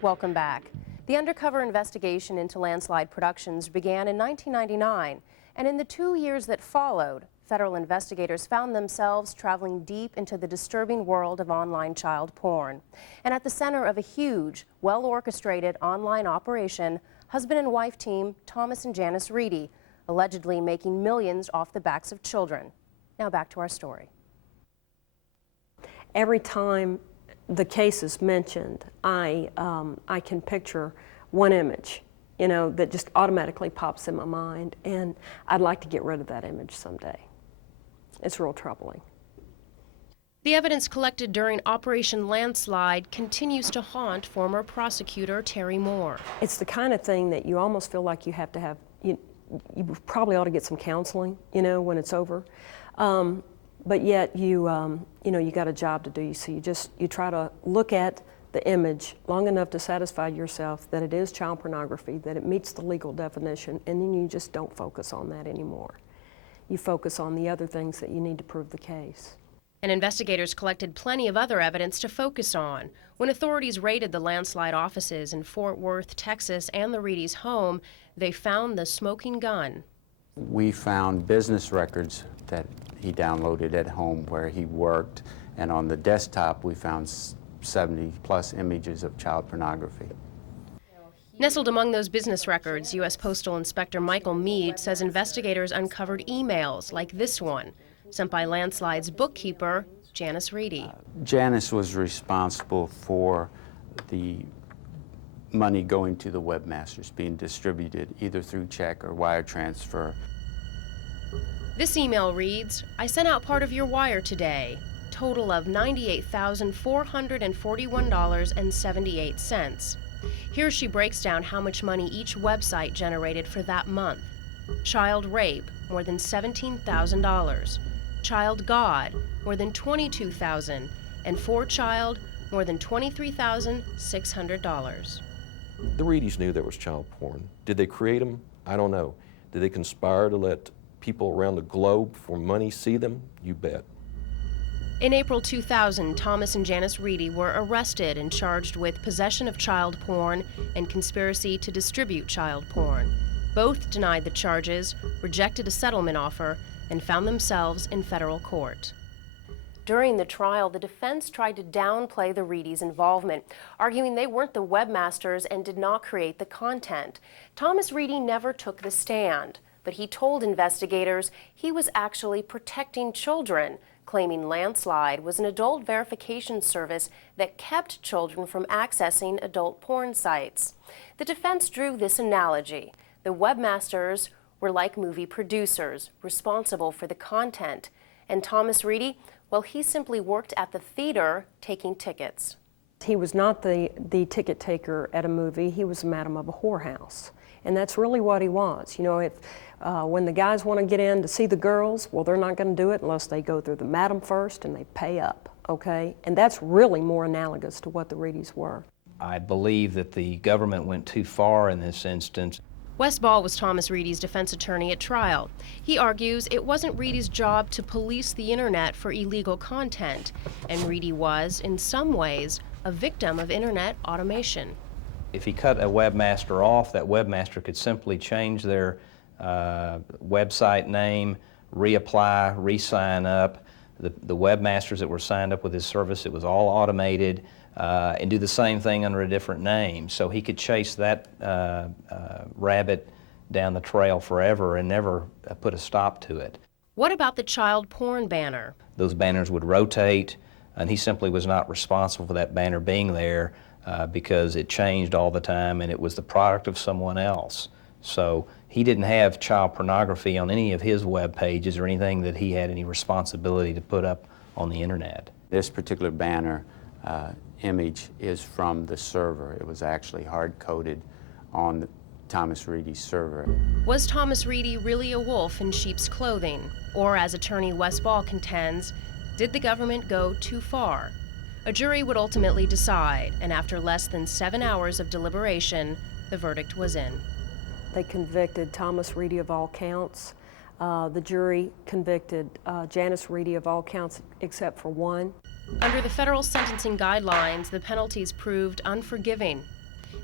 Welcome back. The undercover investigation into Landslide Productions began in 1999, and in the 2 years that followed, federal investigators found themselves traveling deep into the disturbing world of online child porn. And at the center of a huge, well-orchestrated online operation, husband and wife team Thomas and Janice Reedy, allegedly making millions off the backs of children. Now back to our story. Every time the case is mentioned, I can picture one image, that just automatically pops in my mind, and I'd like to get rid of that image someday. It's real troubling. The evidence collected during Operation Landslide continues to haunt former prosecutor Terry Moore. It's the kind of thing that you almost feel like you have to have, you probably ought to get some counseling, when it's over. But yet you got a job to do, so you try to look at the image long enough to satisfy yourself that it is child pornography, that it meets the legal definition, and then you just don't focus on that anymore. You focus on the other things that you need to prove the case. And investigators collected plenty of other evidence to focus on. When authorities raided the Landslide offices in Fort Worth, Texas, and the Reedy's home, they found the smoking gun. We found business records that he downloaded at home where he worked, and on the desktop we found 70-plus images of child pornography. Nestled among those business records, U.S. Postal Inspector Michael Meade says investigators uncovered emails like this one, sent by Landslide's bookkeeper, Janice Reedy. Janice was responsible for the money going to the webmasters, being distributed either through check or wire transfer. This email reads, "I sent out part of your wire today. Total of $98,441.78. Here she breaks down how much money each website generated for that month. Child rape, more than $17,000. Child God, more than $22,000. And for child, more than $23,600. The Reedys knew there was child porn. Did they create them? I don't know. Did they conspire to let people around the globe for money see them? You bet. In April 2000, Thomas and Janice Reedy were arrested and charged with possession of child porn and conspiracy to distribute child porn. Both denied the charges, rejected a settlement offer, and found themselves in federal court. During the trial, the defense tried to downplay the Reedys' involvement, arguing they weren't the webmasters and did not create the content. Thomas Reedy never took the stand, but he told investigators he was actually protecting children, claiming Landslide was an adult verification service that kept children from accessing adult porn sites. The defense drew this analogy. The webmasters were like movie producers, responsible for the content. And Thomas Reedy, well, he simply worked at the theater taking tickets. He was not the ticket taker at a movie, he was a madam of a whorehouse. And that's really what he was. When the guys want to get in to see the girls, well, they're not going to do it unless they go through the madam first and they pay up, okay? And that's really more analogous to what the Reedys were. I believe that the government went too far in this instance. Wes Ball was Thomas Reedy's defense attorney at trial. He argues it wasn't Reedy's job to police the internet for illegal content, and Reedy was, in some ways, a victim of internet automation. If he cut a webmaster off, that webmaster could simply change their website name, reapply, re-sign up. The webmasters that were signed up with his service, it was all automated, and do the same thing under a different name. So he could chase that rabbit down the trail forever and never put a stop to it. What about the child porn banner? Those banners would rotate, and he simply was not responsible for that banner being there because it changed all the time and it was the product of someone else. So he didn't have child pornography on any of his web pages or anything that he had any responsibility to put up on the internet. This particular banner image is from the server. It was actually hard-coded on Thomas Reedy's server. Was Thomas Reedy really a wolf in sheep's clothing? Or, as attorney Wes Ball contends, did the government go too far? A jury would ultimately decide, and after less than 7 hours of deliberation, the verdict was in. They convicted Thomas Reedy of all counts. The jury convicted Janice Reedy of all counts except for one. Under the federal sentencing guidelines, the penalties proved unforgiving.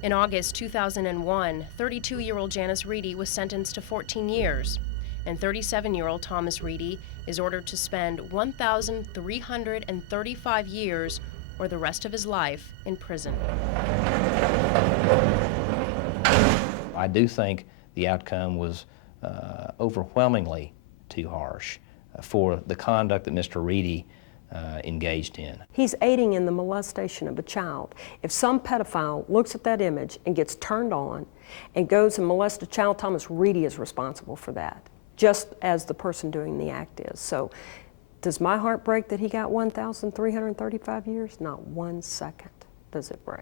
In August 2001, 32-year-old Janice Reedy was sentenced to 14 years, and 37-year-old Thomas Reedy is ordered to spend 1,335 years or the rest of his life in prison. I do think the outcome was overwhelmingly too harsh for the conduct that Mr. Reedy engaged in. He's aiding in the molestation of a child. If some pedophile looks at that image and gets turned on and goes and molests a child, Thomas Reedy is responsible for that, just as the person doing the act is. So does my heart break that he got 1,335 years? Not 1 second does it break.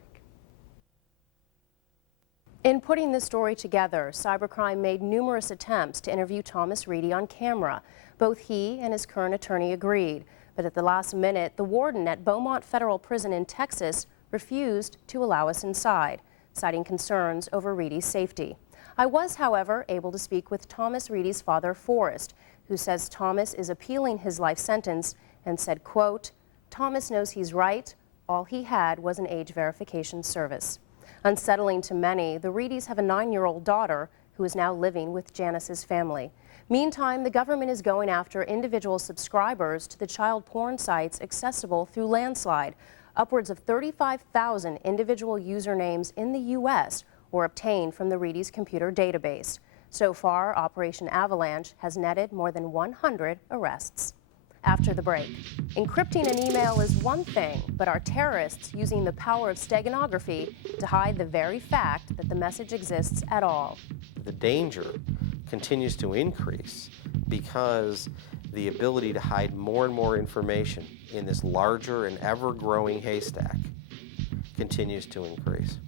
In putting this story together, Cybercrime made numerous attempts to interview Thomas Reedy on camera. Both he and his current attorney agreed, but at the last minute, the warden at Beaumont Federal Prison in Texas refused to allow us inside, citing concerns over Reedy's safety. I was, however, able to speak with Thomas Reedy's father, Forrest, who says Thomas is appealing his life sentence and said, quote, "Thomas knows he's right. All he had was an age verification service." Unsettling to many, the Reedys have a 9-year-old daughter who is now living with Janice's family. Meantime, the government is going after individual subscribers to the child porn sites accessible through Landslide. Upwards of 35,000 individual usernames in the U.S. were obtained from the Reedy's computer database. So far, Operation Avalanche has netted more than 100 arrests. After the break, encrypting an email is one thing, but are terrorists using the power of steganography to hide the very fact that the message exists at all? The danger continues to increase because the ability to hide more and more information in this larger and ever-growing haystack continues to increase.